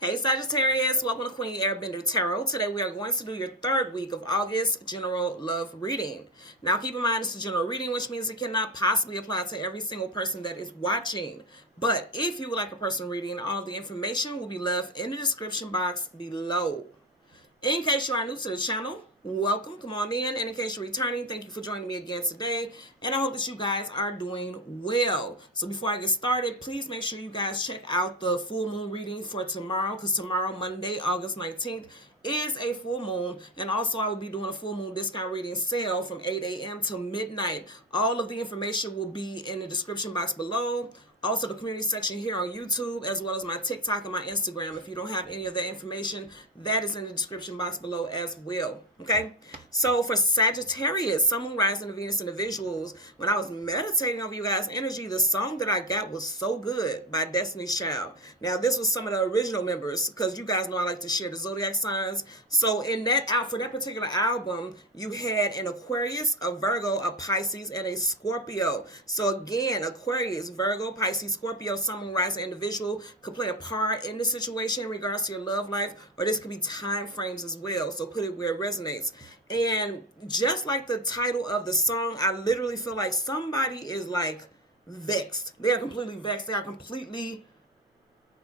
Hey Sagittarius, welcome to Queen Airbender Tarot. Today we are going to do your third week of August general love reading. Now keep in mind it's a general reading, which means it cannot possibly apply to every single person that is watching. But if you would like a personal reading, all of the information will be left in the description box below. In case you are new to the channel, welcome, come on in. And in case you're returning, thank you for joining me again today. And I hope that you guys are doing well. So before I get started, please make sure you guys check out the full moon reading for tomorrow, because tomorrow, Monday, August 19th, is a full moon. And also I will be doing a full moon discount reading sale from 8 a.m. to midnight. All of the information will be in the description box below. Also, the community section here on YouTube, as well as my TikTok and my Instagram. If you don't have any of that information, that is in the description box below as well. Okay? So for Sagittarius, Sun, Moon, Rising, and Venus individuals, when I was meditating over you guys' energy, the song that I got was So Good by Destiny's Child. Now, this was some of the original members, because you guys know I like to share the zodiac signs. So in that for that particular album, you had an Aquarius, a Virgo, a Pisces, and a Scorpio. So again, Aquarius, Virgo, Pisces, Scorpio, Sun, Moon, Rising individual could play a part in the situation in regards to your love life, or this could be time frames as well. So put it where it resonates. And just like the title of the song, I literally feel like somebody is like vexed. They are completely vexed. They are completely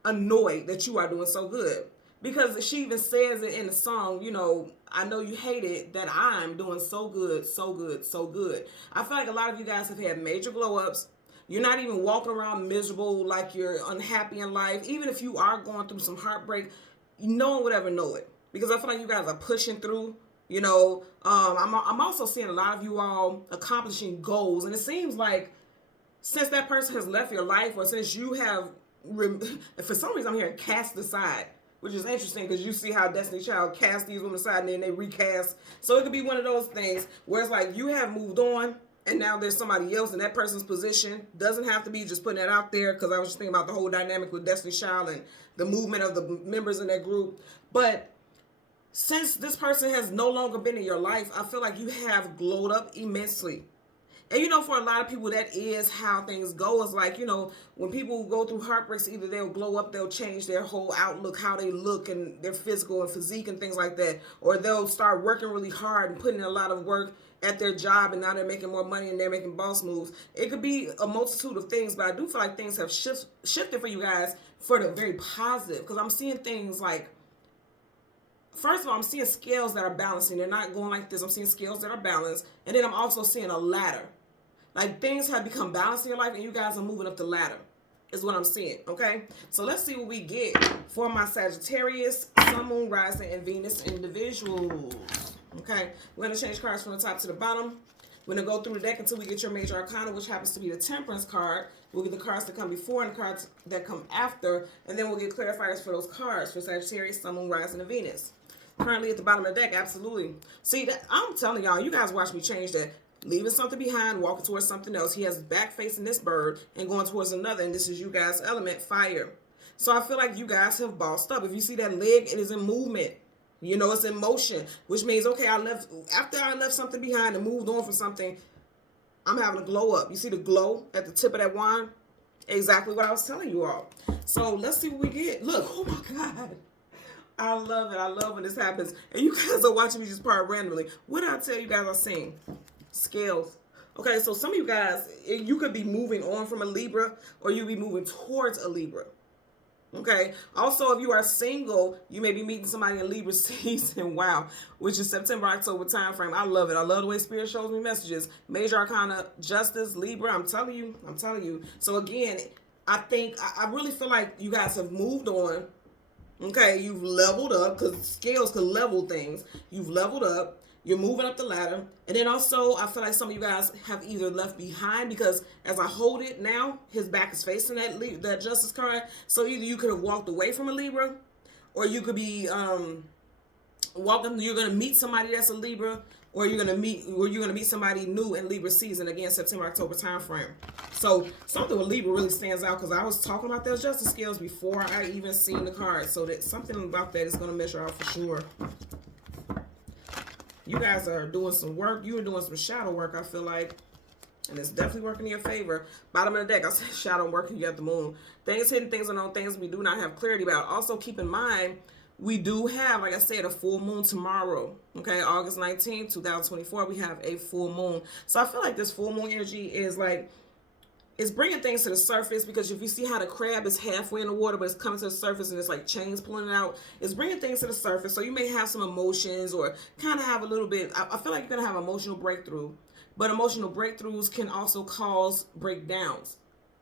annoyed that you are doing so good. Because she even says it in the song, you know, I know you hate it that I'm doing so good, so good, so good. I feel like a lot of you guys have had major glow ups. You're not even walking around miserable like you're unhappy in life. Even if you are going through some heartbreak, no one would ever know it. Because I feel like you guys are pushing through. You know, I'm also seeing a lot of you all accomplishing goals. And it seems like since that person has left your life, or since you have, for some reason I'm hearing cast aside, which is interesting because you see how Destiny Child cast these women aside and then they recast. So it could be one of those things where it's like you have moved on, and now there's somebody else in that person's position. Doesn't have to be just putting that out there, because I was just thinking about the whole dynamic with Destiny Child and the movement of the members in that group. But since this person has no longer been in your life, I feel like you have glowed up immensely. And you know, for a lot of people, that is how things go. It's like, you know, when people go through heartbreaks, either they'll glow up, they'll change their whole outlook, how they look and their physical and physique and things like that. Or they'll start working really hard and putting in a lot of work at their job, and now they're making more money and they're making boss moves. It could be a multitude of things, but I do feel like things have shifted for you guys for the very positive. Because I'm seeing things like, first of all, I'm seeing scales that are balancing. They're not going like this. I'm seeing scales that are balanced. And then I'm also seeing a ladder. Like things have become balanced in your life and you guys are moving up the ladder, is what I'm seeing, okay? So let's see what we get for my Sagittarius, Sun, Moon, Rising, and Venus individuals. Okay, we're going to change cards from the top to the bottom. We're going to go through the deck until we get your major arcana, which happens to be the Temperance card. We'll get the cards that come before and the cards that come after, and then we'll get clarifiers for those cards for Sagittarius, Sun, Moon, Rising, and Venus. Currently at the bottom of the deck, absolutely. See, that, I'm telling y'all, you guys watch me change that. Leaving something behind, walking towards something else. He has back facing this bird and going towards another, and this is you guys' element, fire. So I feel like you guys have bossed up. If you see that leg, it is in movement. You know, it's in motion, which means, okay, after I left something behind and moved on from something, I'm having a glow up. You see the glow at the tip of that wand? Exactly what I was telling you all. So let's see what we get. Look, oh my God. I love it. I love when this happens. And you guys are watching me just part randomly. What did I tell you guys I'm seeing? Scales. Okay, so some of you guys, you could be moving on from a Libra, or you be moving towards a Libra. Okay, also if you are single, you may be meeting somebody in Libra season. Wow, which is September, October time frame. I love it. I love the way Spirit shows me messages. Major Arcana, Justice, Libra. I'm telling you. So again, I really feel like you guys have moved on. Okay, you've leveled up, because scales can level things. You've leveled up. You're moving up the ladder. And then also, I feel like some of you guys have either left behind, because as I hold it now, his back is facing that Justice card. So either you could have walked away from a Libra, or you could be you're going to meet somebody that's a Libra, or you're going to meet somebody new in Libra season, again, September, October time frame. So something with Libra really stands out, because I was talking about those Justice scales before I even seen the card. So that something about that is going to measure out for sure. You guys are doing some work. You are doing some shadow work, I feel like. And it's definitely working in your favor. Bottom of the deck, I said shadow working you at the moon. Things hidden, things unknown, things we do not have clarity about. Also keep in mind, we do have, like I said, a full moon tomorrow. Okay, August 19th, 2024, we have a full moon. So I feel like this full moon energy is like, it's bringing things to the surface, because if you see how the crab is halfway in the water, but it's coming to the surface and it's like chains pulling it out, it's bringing things to the surface. So you may have some emotions or kind of have a little bit, I feel like you're going to have emotional breakthrough, but emotional breakthroughs can also cause breakdowns.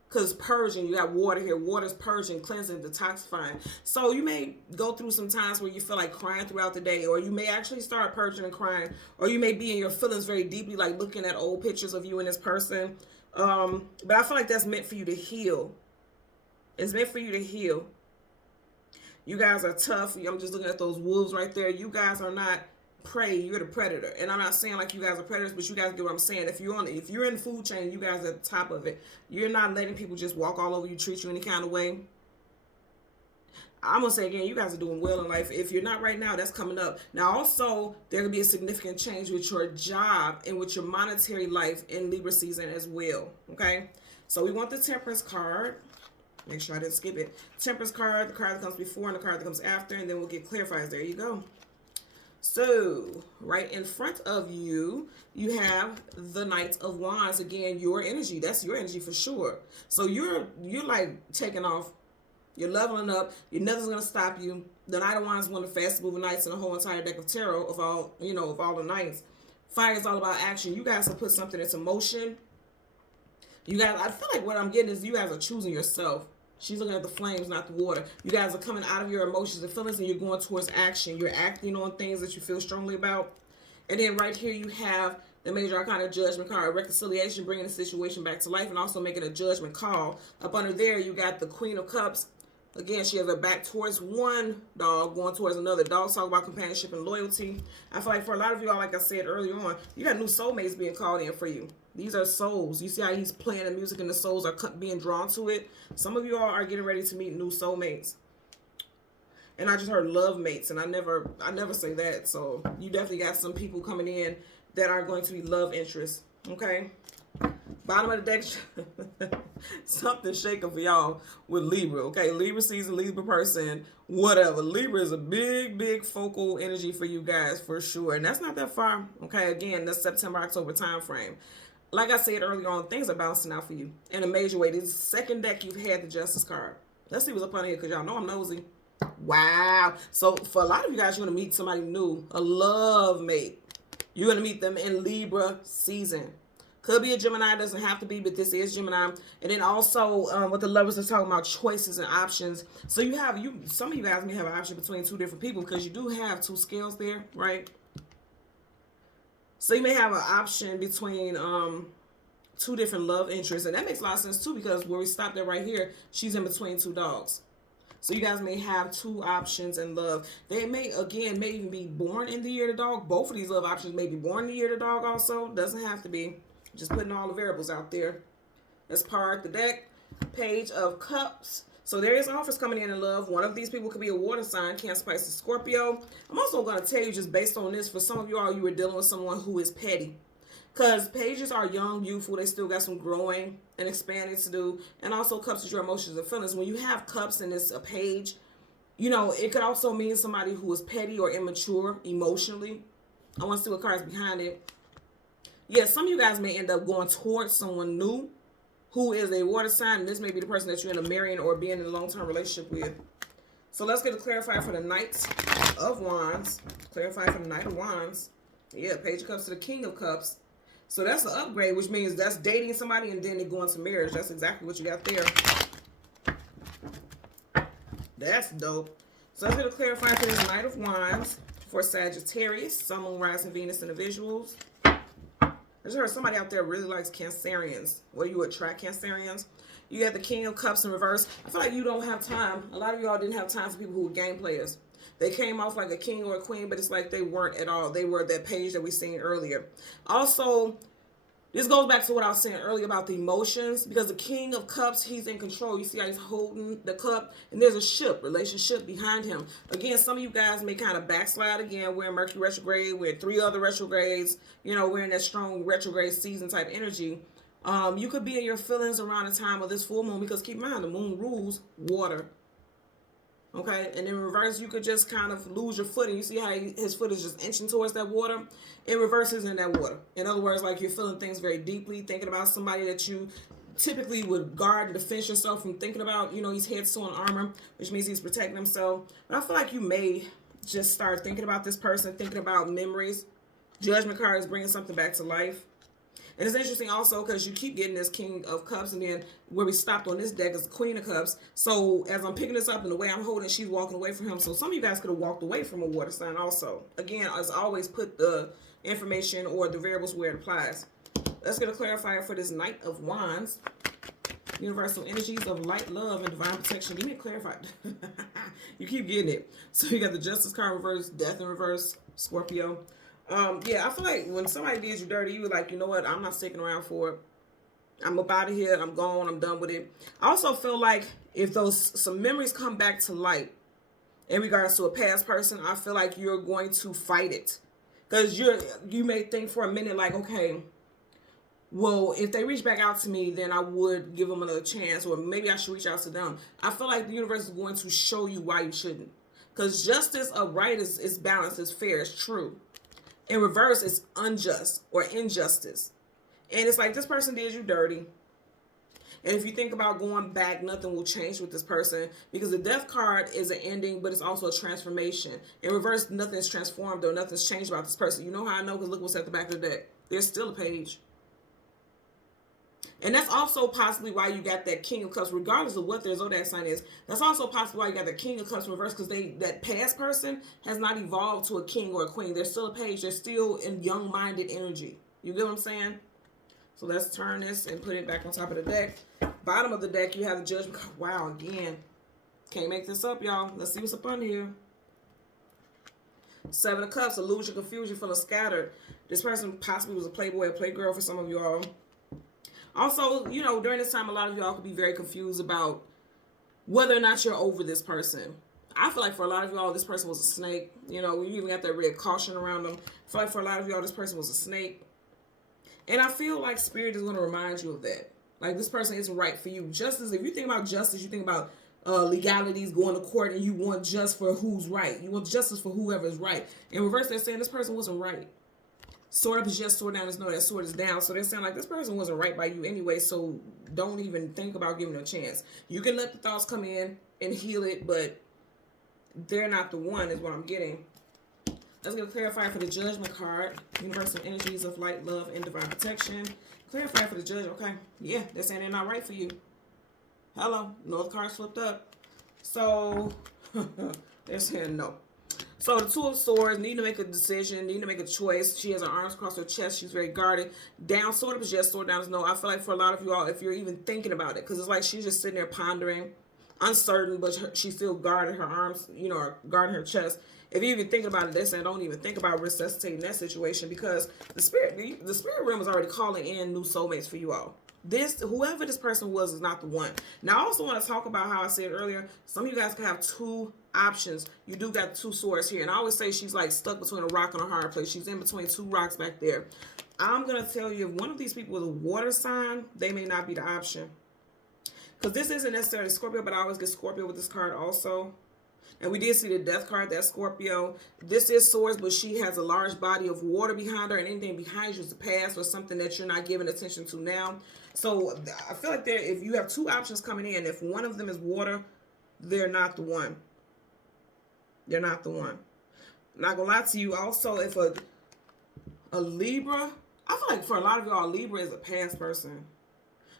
Because purging, you got water here. Water's purging, cleansing, detoxifying. So you may go through some times where you feel like crying throughout the day, or you may actually start purging and crying, or you may be in your feelings very deeply, like looking at old pictures of you and this person. But I feel like that's meant for you to heal. It's meant for you to heal. You guys are tough. I'm just looking at those wolves right there. You guys are not prey. You're the predator. And I'm not saying like you guys are predators, but you guys get what I'm saying. If you're in the food chain, you guys are at the top of it. You're not letting people just walk all over you, treat you any kind of way. I'm going to say again, you guys are doing well in life. If you're not right now, that's coming up. Now, also, there will be a significant change with your job and with your monetary life in Libra season as well. Okay? So we want the Temperance card. Make sure I didn't skip it. Temperance card, the card that comes before and the card that comes after, and then we'll get clarifiers. There you go. So, right in front of you, you have the Knight of Wands. Again, your energy. That's your energy for sure. So you're like taking off. You're leveling up. Nothing's gonna stop you. The Knight of Wands is one of the fastest moving knights in the whole entire deck of tarot of all the knights. Fire is all about action. You guys have put something into motion. You guys, I feel like what I'm getting is you guys are choosing yourself. She's looking at the flames, not the water. You guys are coming out of your emotions and feelings, and you're going towards action. You're acting on things that you feel strongly about. And then right here you have the Major Arcana Judgment card, reconciliation, bringing the situation back to life, and also making a judgment call. Up under there, you got the Queen of Cups. Again, she has her back towards one dog, going towards another. Dogs talk about companionship and loyalty. I feel like for a lot of y'all, like I said earlier on, you got new soulmates being called in for you. These are souls. You see how he's playing the music and the souls are being drawn to it? Some of you all are getting ready to meet new soulmates. And I just heard love mates, and I never say that. So you definitely got some people coming in that are going to be love interests. Okay? Bottom of the deck, something shaking for y'all with Libra. Okay, Libra season, Libra person, whatever. Libra is a big, big focal energy for you guys for sure. And that's not that far. Okay, again, that's September, October time frame. Like I said earlier on, things are bouncing out for you in a major way. This second deck you've had the Justice card. Let's see what's up on here, because y'all know I'm nosy. Wow. So for a lot of you guys, you're going to meet somebody new, a love mate. You're going to meet them in Libra season. Could be a Gemini, doesn't have to be, but this is Gemini. And then also, what the lovers are talking about, choices and options. So some of you guys may have an option between two different people, because you do have two scales there, right? So you may have an option between two different love interests. And that makes a lot of sense too, because where we stopped at right here, she's in between two dogs. So you guys may have two options in love. They may even be born in the year of the dog. Both of these love options may be born in the year of the dog also. Doesn't have to be. Just putting all the variables out there. Let's part the deck. Page of Cups. So there is offers coming in love. One of these people could be a water sign, Cancer, Pisces, Scorpio. I'm also going to tell you, just based on this, for some of you all, you are dealing with someone who is petty. Because pages are young, youthful. They still got some growing and expanding to do. And also cups is your emotions and feelings. When you have cups and it's a page, it could also mean somebody who is petty or immature emotionally. I want to see what card's behind it. Yeah, some of you guys may end up going towards someone new who is a water sign. And this may be the person that you're in a marrying or being in a long-term relationship with. So let's get a clarifier for the Knight of Wands. Clarify for the Knight of Wands. Yeah, Page of Cups to the King of Cups. So that's an upgrade, which means that's dating somebody and then they go into marriage. That's exactly what you got there. That's dope. So let's get a clarifier for this Knight of Wands for Sagittarius, Sun, Moon, Rising, Venus individuals. I just heard somebody out there really likes Cancerians. What do you attract Cancerians? You have the King of Cups in reverse. I feel like you don't have time. A lot of y'all didn't have time for people who were game players. They came off like a king or a queen, but it's like they weren't at all. They were that page that we seen earlier. Also, this goes back to what I was saying earlier about the emotions, because the King of Cups, he's in control. You see how he's holding the cup, and there's a relationship behind him. Again, some of you guys may kind of backslide again. We're in Mercury retrograde. We're in 3 other retrogrades. We're in that strong retrograde season type energy. You could be in your feelings around the time of this full moon, because keep in mind, the moon rules water. Okay, and in reverse, you could just kind of lose your footing. You see how his foot is just inching towards that water? In reverse, is in that water. In other words, like you're feeling things very deeply, thinking about somebody that you typically would guard and defend yourself from thinking about. You know, he's head to armor, which means he's protecting himself. But I feel like you may just start thinking about this person, thinking about memories. Judgment card is bringing something back to life. And it's interesting also because you keep getting this King of Cups, and then where we stopped on this deck is the Queen of Cups. So as I'm picking this up and the way I'm holding, she's walking away from him. So some of you guys could have walked away from a water sign also. Again, as always, put the information or the variables where it applies. Let's get a clarifier for this Knight of Wands. Universal energies of light, love, and divine protection. Give me a clarifier. You keep getting it. So you got the Justice card reverse, Death in reverse, Scorpio. Yeah, I feel like when somebody did you dirty, you were like, you know what, I'm not sticking around for it. I'm up out of here. I'm gone. I'm done with it. I also feel like if some memories come back to light in regards to a past person, I feel like you're going to fight it. Because you may think for a minute like, okay, well, if they reach back out to me, then I would give them another chance, or maybe I should reach out to them. I feel like the universe is going to show you why you shouldn't. Because justice upright is balanced, is fair, is true. In reverse, it's unjust or injustice. And it's like this person did you dirty. And if you think about going back, nothing will change with this person, because the Death card is an ending, but it's also a transformation. In reverse, nothing's transformed or nothing's changed about this person. You know how I know? Because look what's at the back of the deck. There's still a page. And that's also possibly why you got that King of Cups, regardless of what their zodiac sign is. That's also possibly why you got the King of Cups reversed, because that past person has not evolved to a king or a queen. They're still a page. They're still in young-minded energy. You get what I'm saying? So let's turn this and put it back on top of the deck. Bottom of the deck, you have the Judgment card. Wow, again. Can't make this up, y'all. Let's see what's up under here. Seven of Cups, illusion, confusion, feeling scattered. This person possibly was a playboy, a playgirl for some of y'all. Also, you know, during this time, a lot of y'all could be very confused about whether or not you're over this person. I feel like for a lot of y'all, this person was a snake. You know, you even got that red caution around them. I feel like for a lot of y'all, this person was a snake. And I feel like Spirit is going to remind you of that. Like, this person isn't right for you. Justice, if you think about justice, you think about legalities, going to court, and you want just for who's right. You want justice for whoever is right. In reverse, they're saying this person wasn't right. Sword up is just, sword down is no, that sword is down. So they're saying like this person wasn't right by you anyway, so don't even think about giving them a chance. You can let the thoughts come in and heal it, but they're not the one is what I'm getting. Let's get a clarifier for the Judgment card. Universal energies of light, love, and divine protection. Clarifier for the Judge. Okay. Yeah, they're saying they're not right for you. Hello. North card's flipped up. So they're saying no. So the Two of Swords, need to make a decision, need to make a choice. She has her arms across her chest. She's very guarded. Down, sword up is yes, sword down is no. I feel like for a lot of you all, if you're even thinking about it, because it's like she's just sitting there pondering, uncertain, but she still guarded her arms, you know, or guarding her chest. If you're even thinking about it, they're saying don't even think about resuscitating that situation, because the spirit realm is already calling in new soulmates for you all. Whoever this person was is not the one. Now, I also want to talk about how I said earlier, some of you guys can have two options. You do got two swords here. And I always say she's like stuck between a rock and a hard place. She's in between two rocks back there. I'm going to tell you, if one of these people is a water sign, they may not be the option. Because this isn't necessarily Scorpio, but I always get Scorpio with this card also. And we did see the Death card, that's Scorpio. This is Swords, but she has a large body of water behind her, and anything behind you is the past or something that you're not giving attention to now. So I feel like if you have two options coming in, if one of them is water, they're not the one. They're not the one. I'm not going to lie to you. Also, if a Libra, I feel like for a lot of y'all, Libra is a past person.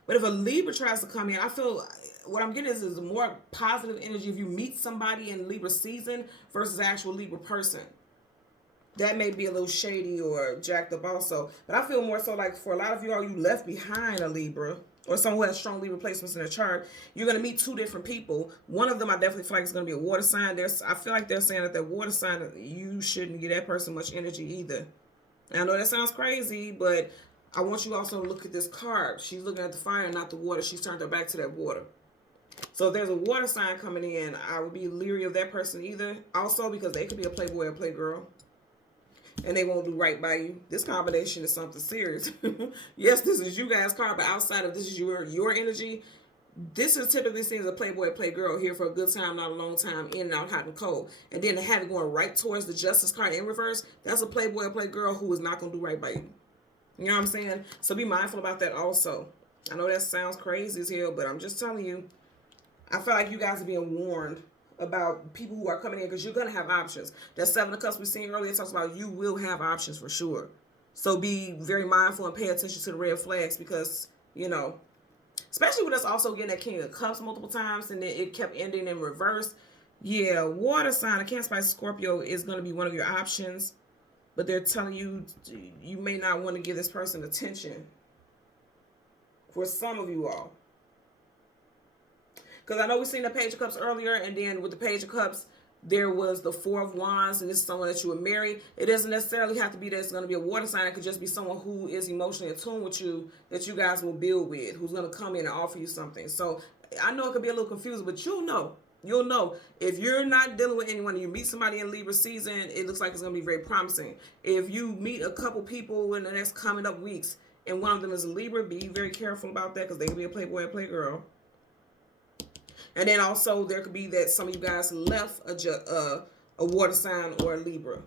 But if a Libra tries to come in, I feel what I'm getting is a more positive energy if you meet somebody in Libra season versus actual Libra person. That may be a little shady or jacked up also. But I feel more so like for a lot of y'all, you left behind a Libra or someone who has strong Libra placements in their chart. You're going to meet two different people. One of them I definitely feel like is going to be a water sign. I feel like they're saying that water sign, you shouldn't give that person much energy either. And I know that sounds crazy, but I want you also to look at this card. She's looking at the fire, not the water. She's turned her back to that water. So if there's a water sign coming in, I would be leery of that person either. Also because they could be a playboy or playgirl. and they won't do right by you. This combination is something serious. Yes, this is you guys' card, but outside of this is your energy. This is typically seen as a playboy, playgirl here for a good time, not a long time, in and out, hot and cold. And then to have it going right towards the Justice card in reverse, that's a playboy, playgirl who is not going to do right by you. You know what I'm saying? So be mindful about that also. I know that sounds crazy as hell, but I'm just telling you, I feel like you guys are being warned about people who are coming in because you're going to have options. That Seven of Cups we seen earlier talks about you will have options for sure. So be very mindful and pay attention to the red flags because, you know, especially with us also getting that King of Cups multiple times and then it kept ending in reverse. Yeah, water sign, a Cancer, Pisces, Scorpio is going to be one of your options. But they're telling you, you may not want to give this person attention. For some of you all. Because I know we seen the Page of Cups earlier. And then with the Page of Cups, there was the Four of Wands. And this is someone that you would marry. It doesn't necessarily have to be that it's going to be a water sign. It could just be someone who is emotionally attuned with you. That you guys will build with. Who's going to come in and offer you something. So I know it could be a little confusing. But you'll know. You'll know. If you're not dealing with anyone and you meet somebody in Libra season, it looks like it's going to be very promising. If you meet a couple people in the next coming up weeks, and one of them is a Libra, be very careful about that because they can be a playboy or playgirl. And then also there could be that some of you guys left a water sign or a Libra.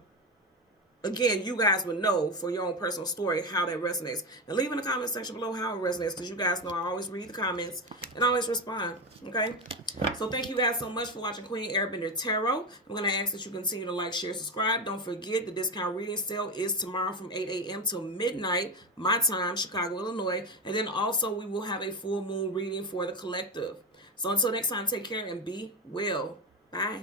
Again, you guys would know for your own personal story how that resonates. And leave in the comment section below how it resonates because you guys know I always read the comments and always respond. Okay? So thank you guys so much for watching Queen Airbender Tarot. I'm going to ask that you continue to like, share, subscribe. Don't forget the discount reading sale is tomorrow from 8 a.m. till midnight, my time, Chicago, Illinois. And then also we will have a full moon reading for the collective. So until next time, take care and be well. Bye.